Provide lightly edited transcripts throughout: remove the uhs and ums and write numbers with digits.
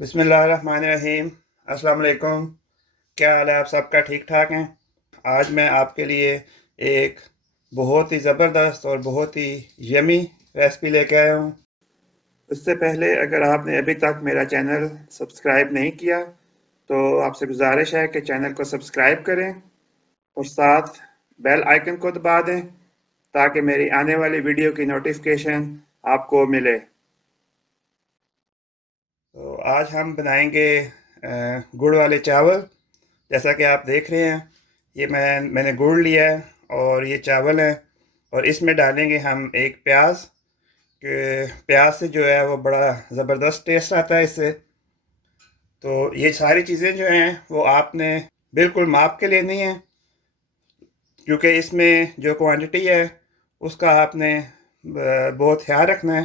बिस्मिल्लाहिर्रहमानिर्रहीम। अस्सलाम वालेकुम। क्या हाल है आप सबका? ठीक ठाक हैं? आज मैं आपके लिए एक बहुत ही ज़बरदस्त और बहुत ही यमी रेसिपी लेके आया हूँ। उससे पहले अगर आपने अभी तक मेरा चैनल सब्सक्राइब नहीं किया तो आपसे गुजारिश है कि चैनल को सब्सक्राइब करें और साथ बेल आइकन को दबा दें ताकि मेरी आने वाली वीडियो की नोटिफिकेशन आपको मिले। तो आज हम बनाएंगे गुड़ वाले चावल। जैसा कि आप देख रहे हैं, ये मैंने गुड़ लिया है और ये चावल है और इसमें डालेंगे हम एक प्याज कि प्याज से जो है वो बड़ा ज़बरदस्त टेस्ट आता है इससे। तो ये सारी चीज़ें जो हैं वो आपने बिल्कुल माप के लेनी है, क्योंकि इसमें जो क्वांटिटी है उसका आपने बहुत ख्याल रखना है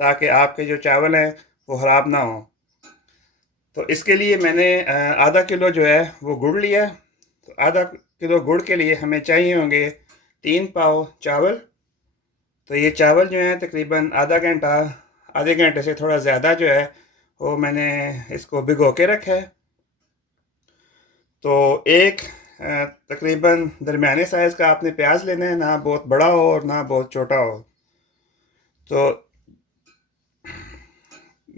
ताकि आपके जो चावल हैं वो ख़राब ना हो। तो इसके लिए मैंने आधा किलो जो है वो गुड़ लिया है। तो आधा किलो गुड़ के लिए हमें चाहिए होंगे 3 पाव चावल। तो ये चावल जो है तकरीबन आधे घंटे से थोड़ा ज़्यादा जो है वो मैंने इसको भिगो के रखा है। तो एक तकरीबन दरमियाने साइज़ का आपने प्याज लेना है, ना बहुत बड़ा हो और ना बहुत छोटा हो। तो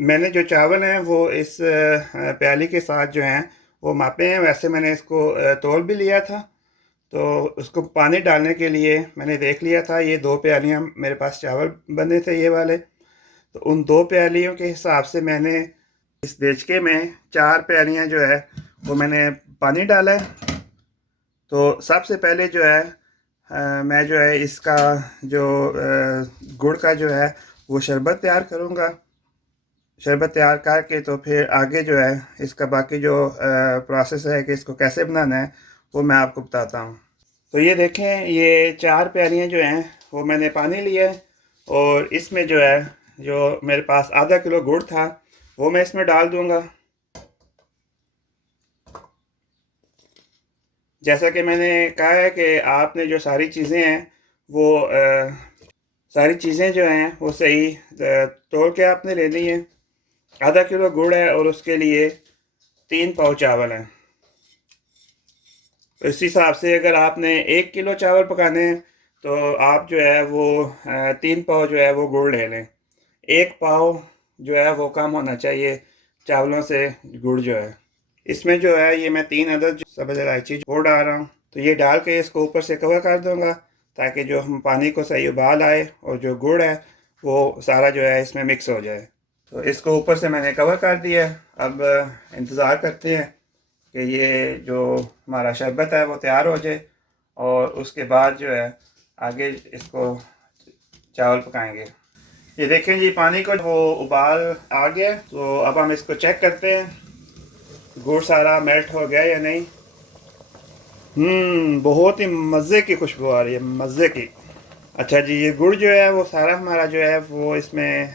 मैंने जो चावल हैं वो इस प्याली के साथ जो हैं वो मापे हैं। वैसे मैंने इसको तौल भी लिया था। तो उसको पानी डालने के लिए मैंने देख लिया था, ये 2 प्यालियाँ मेरे पास चावल बने थे ये वाले। तो उन 2 प्यालियों के हिसाब से मैंने इस देचके में 4 प्यालियाँ जो है वो मैंने पानी डाला है। तो सबसे पहले जो है मैं जो है इसका जो गुड़ का जो है वो शरबत तैयार करूँगा। शरबत तैयार करके तो फिर आगे जो है इसका बाकी जो प्रोसेस है कि इसको कैसे बनाना है वो मैं आपको बताता हूँ। तो ये देखें, ये 4 प्यालियाँ जो हैं वो मैंने पानी लिया है और इसमें जो है जो मेरे पास आधा किलो गुड़ था वो मैं इसमें डाल दूँगा। जैसा कि मैंने कहा है कि आपने जो सारी चीज़ें हैं वो सारी चीज़ें जो हैं वो सही तोल के आपने लेनी है। आधा किलो गुड़ है और उसके लिए 3 पाव चावल हैं। तो इस हिसाब से अगर आपने 1 किलो चावल पकाने हैं तो आप जो है वो 3 पाव जो है वो गुड़ ले लें। 1 पाव जो है वो कम होना चाहिए चावलों से गुड़ जो है। इसमें जो है ये मैं 3 अदद सब्ज़ इलायची वो डाल रहा हूँ। तो ये डाल के इसको ऊपर से कवर कर दूँगा ताकि जो हम पानी को सही उबाल आए और जो गुड़ है वो सारा जो है इसमें मिक्स हो जाए। तो इसको ऊपर से मैंने कवर कर दिया है। अब इंतज़ार करते हैं कि ये जो हमारा शरबत है वो तैयार हो जाए और उसके बाद जो है आगे इसको चावल पकाएंगे। ये देखें जी, पानी को वो उबाल आ गया। तो अब हम इसको चेक करते हैं गुड़ सारा मेल्ट हो गया या नहीं। बहुत ही मज़े की खुशबू आ रही है, मज़े की। अच्छा जी, ये गुड़ जो है वो सारा हमारा जो है वो इसमें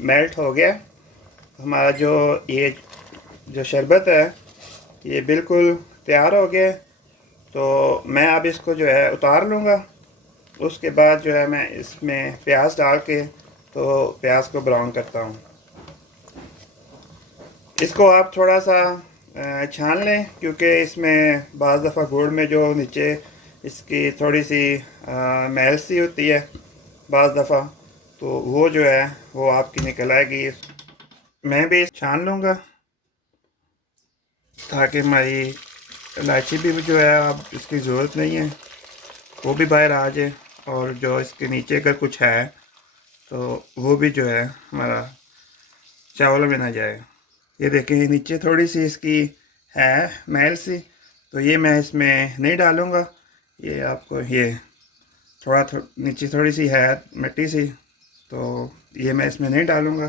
मेल्ट हो गया। हमारा जो ये जो शरबत है ये बिल्कुल तैयार हो गया। तो मैं अब इसको जो है उतार लूँगा। उसके बाद जो है मैं इसमें प्याज डाल के तो प्याज को ब्राउन करता हूँ। इसको आप थोड़ा सा छान लें, क्योंकि इसमें बाज़ दफ़ा गुड़ में जो नीचे इसकी थोड़ी सी मैल सी होती है बाज़ दफ़ा, तो वो जो है वो आपकी निकल आएगी। मैं भी छान लूँगा ताकि हमारी इलायची भी जो है अब इसकी ज़रूरत नहीं है, वो भी बाहर आ जाए और जो इसके नीचे अगर कुछ है तो वो भी जो है हमारा चावल में ना जाए। ये देखें, नीचे थोड़ी सी इसकी है मैल सी, तो ये मैं इसमें नहीं डालूँगा। ये आपको ये नीचे थोड़ी सी है मिट्टी सी, तो ये मैं इसमें नहीं डालूँगा।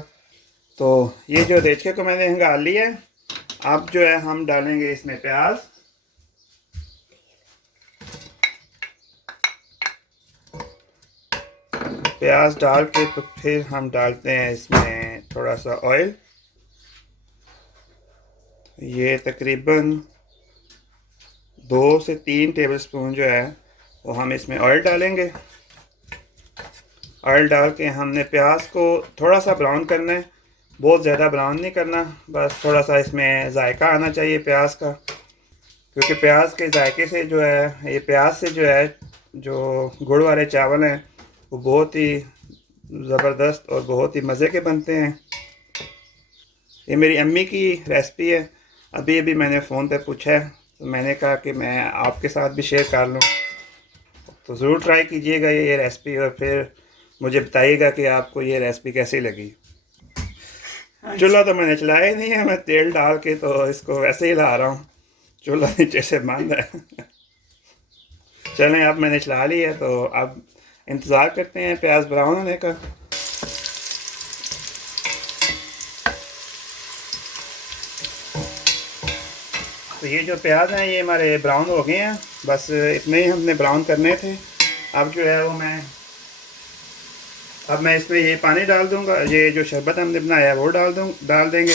तो ये जो देचके को मैंने गाल लिया है, अब जो है हम डालेंगे इसमें प्याज। प्याज डाल के तो फिर हम डालते हैं इसमें थोड़ा सा ऑयल। ये तकरीबन 2 से 3 टेबलस्पून जो है वो हम इसमें ऑयल डालेंगे। ऑयल डाल के हमने प्याज को थोड़ा सा ब्राउन करना है, बहुत ज़्यादा ब्राउन नहीं करना, बस थोड़ा सा इसमें जायका आना चाहिए प्याज का, क्योंकि प्याज के जायके से जो है, ये प्याज से जो है, जो गुड़ वाले चावल हैं वो बहुत ही ज़बरदस्त और बहुत ही मज़े के बनते हैं। ये मेरी अम्मी की रेसिपी है। अभी अभी मैंने फ़ोन पे पूछा है, तो मैंने कहा कि मैं आपके साथ भी शेयर कर लूँ। तो ज़रूर ट्राई कीजिएगा ये रेसिपी, और फिर मुझे बताइएगा कि आपको ये रेसिपी कैसी लगी। चूल्हा तो मैंने चलाया ही नहीं है, मैं तेल डाल के तो इसको वैसे ही ला रहा हूँ। चूल्हा नीचे से बंद है। चलें, अब मैंने चला ली है, तो अब इंतज़ार करते हैं प्याज ब्राउन होने का। तो ये जो प्याज हैं ये हमारे ब्राउन हो गए हैं, बस इतने ही हमने ब्राउन करने थे। अब जो है वो मैं इसमें ये पानी डाल दूंगा, ये जो शरबत हमने बनाया है वो डाल देंगे।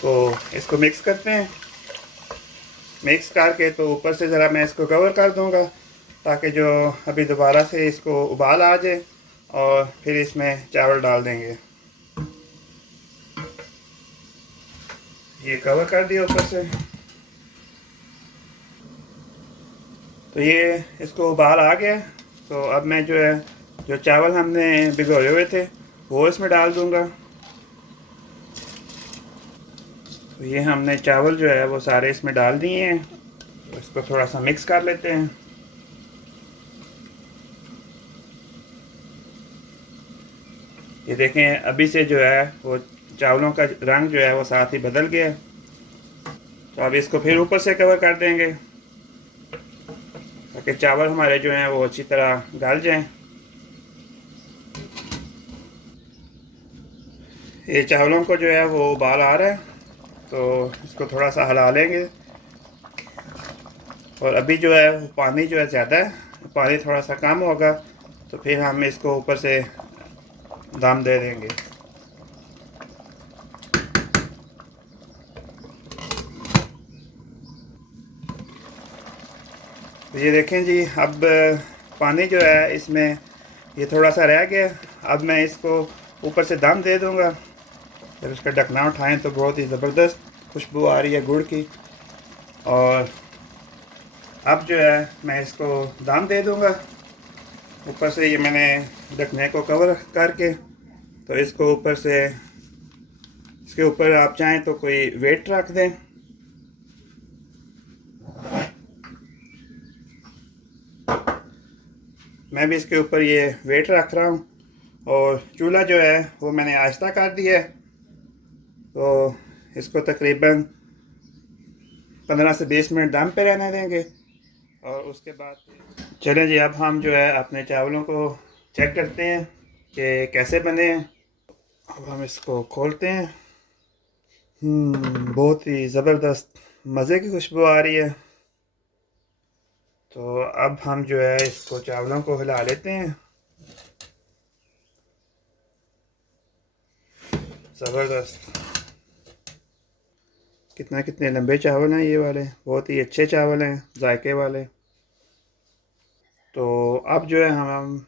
तो इसको मिक्स करते हैं। मिक्स करके तो ऊपर से ज़रा मैं इसको कवर कर दूंगा, ताकि जो अभी दोबारा से इसको उबाल आ जाए, और फिर इसमें चावल डाल देंगे। ये कवर कर दिया ऊपर से। तो ये इसको उबाल आ गया, तो अब मैं जो है, जो चावल हमने भिगोए हुए थे वो इसमें डाल दूंगा। तो ये हमने चावल जो है वो सारे इसमें डाल दिए हैं। तो इसको थोड़ा सा मिक्स कर लेते हैं। ये देखें, अभी से जो है वो चावलों का रंग जो है वो साथ ही बदल गया। तो अब इसको फिर ऊपर से कवर कर देंगे, ताकि चावल हमारे जो हैं वो अच्छी तरह गल जाएं। ये चावलों को जो है वो उबाल आ रहा है, तो इसको थोड़ा सा हिला लेंगे। और अभी जो है पानी जो है ज़्यादा है, पानी थोड़ा सा कम होगा तो फिर हम इसको ऊपर से दम दे देंगे। तो ये देखें जी, अब पानी जो है इसमें ये थोड़ा सा रह गया। अब मैं इसको ऊपर से दम दे दूंगा। जब इसका ढकना उठाएं तो बहुत ही ज़बरदस्त खुशबू आ रही है गुड़ की। और अब जो है मैं इसको दम दे दूंगा ऊपर से। ये मैंने ढकने को कवर करके, तो इसको ऊपर से, इसके ऊपर आप चाहें तो कोई वेट रख दें। मैं भी इसके ऊपर ये वेट रख रहा हूँ, और चूल्हा जो है वो मैंने आहिस्ता कर दिया है। तो इसको तकरीबन 15 से 20 मिनट दम पे रहने देंगे, और उसके बाद चलें जी, अब हम जो है अपने चावलों को चेक करते हैं कि कैसे बने हैं। अब हम इसको खोलते हैं। बहुत ही ज़बरदस्त मज़े की खुशबू आ रही है। तो अब हम जो है इसको चावलों को हिला लेते हैं। ज़बरदस्त, कितने लंबे चावल हैं ये वाले, बहुत ही अच्छे चावल हैं, जायके वाले। तो अब जो है हम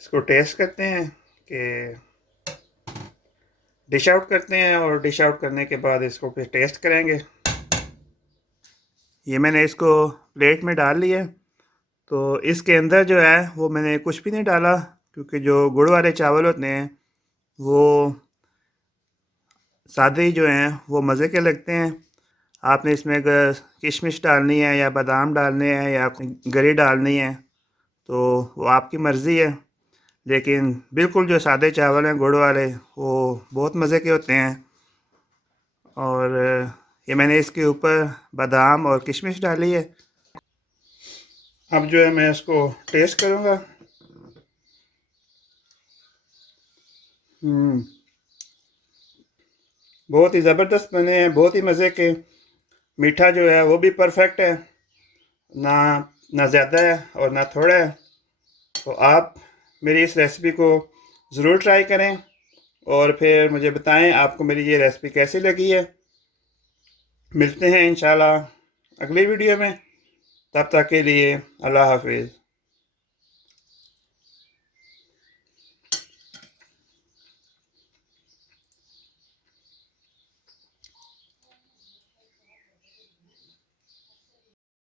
इसको टेस्ट करते हैं कि डिश आउट करते हैं, और डिश आउट करने के बाद इसको फिर टेस्ट करेंगे। ये मैंने इसको प्लेट में डाल लिया। तो इसके अंदर जो है वो मैंने कुछ भी नहीं डाला, क्योंकि जो गुड़ वाले चावल होते हैं वो सादे ही जो हैं वो मज़े के लगते हैं। आपने इसमें अगर किशमिश डालनी है, या बादाम डालने हैं, या गरी डालनी है, तो वो आपकी मर्ज़ी है। लेकिन बिल्कुल जो सादे चावल हैं गुड़ वाले, वो बहुत मज़े के होते हैं। और ये मैंने इसके ऊपर बादाम और किशमिश डाली है। अब जो है मैं इसको टेस्ट करूँगा। बहुत ही ज़बरदस्त बने हैं, बहुत ही मज़े के। मीठा जो है वो भी परफेक्ट है, ना ना ज़्यादा है और ना थोड़ा है। तो आप मेरी इस रेसिपी को ज़रूर ट्राई करें, और फिर मुझे बताएं आपको मेरी ये रेसिपी कैसी लगी है। मिलते हैं इंशाल्लाह अगली वीडियो में। तब तक के लिए अल्लाह हाफिज़।